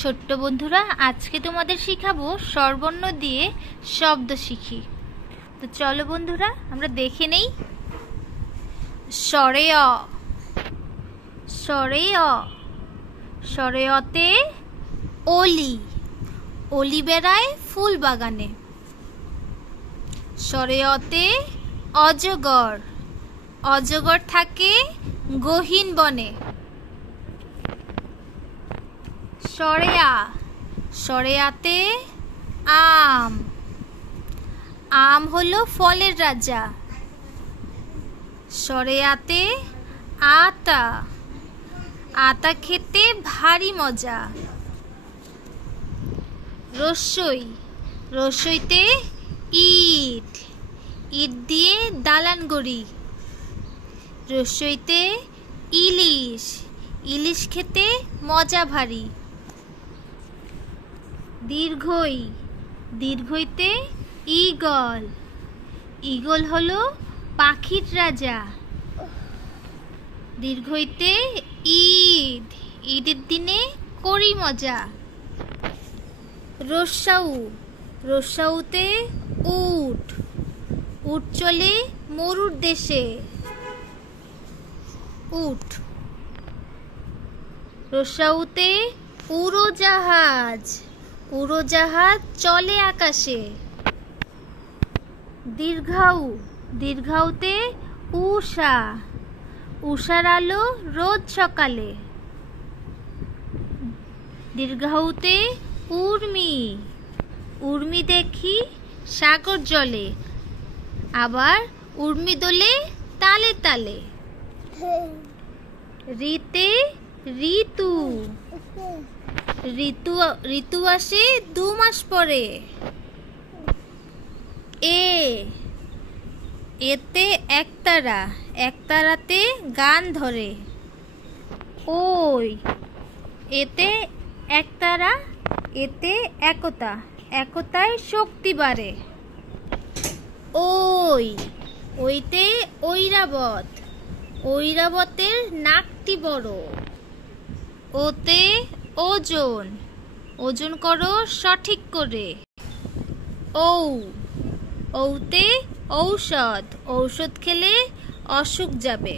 ছোট্ট বন্ধুরা, আজকে তোমাদের শিখাবো স্বরবর্ণ দিয়ে শব্দ শিখি। তো চলো বন্ধুরা, আমরা দেখে নেই। স্বরে অ, স্বরে অ, স্বরে অতে অলি, অলি বেড়ায় ফুল বাগানে। স্বরে অতে অজগর, অজগর থাকে গহীন বনে। স্বরে আ, স্বরে আতে আম, আম হলো ফলের রাজা। স্বরে আতে আতা, আতা খেতে ভারী মজা। রস্যই, রস্যইতে ইট, ইট দিয়ে দালান গড়ি। রস্যইতে ইলিশ, ইলিশ খেতে মজা ভারী। দীর্ঘই, দীর্ঘইতে ঈগল, ঈগল হলো পাখির রাজা। দীর্ঘইতে ঈদ, ঈদের দিনে করি মজা। রস্যাউ, রস্যাউতে উট, উট চলে মরুর দেশে। উট। রস্যাউতে উড়োজাহাজ, উড়োজাহাজ চলে আকাশে। দীর্ঘাউ, দীর্ঘাউতে উষা, উষার আলো রোজ সকালে। দীর্ঘাউতে উর্মি, উর্মি দেখি সাগর জলে। আবার উর্মি দোলে তালে তালে। রিতে ঋতু, ঋতু, ঋতু আসে 2 মাস পরে। এ, এতে একতারা, একতারাতে গান ধরে। ওই, এতে একতারা, এতে একতা, একতায় শক্তি বাড়ে। ওই, ওইতে ঐরাবত, ঐরাবতের নাকটি বড়। ওতে ওজন, ওজন করো সঠিক করে। ঔ, ঔতে ঔষধ, ঔষধ খেলে অসুখ যাবে।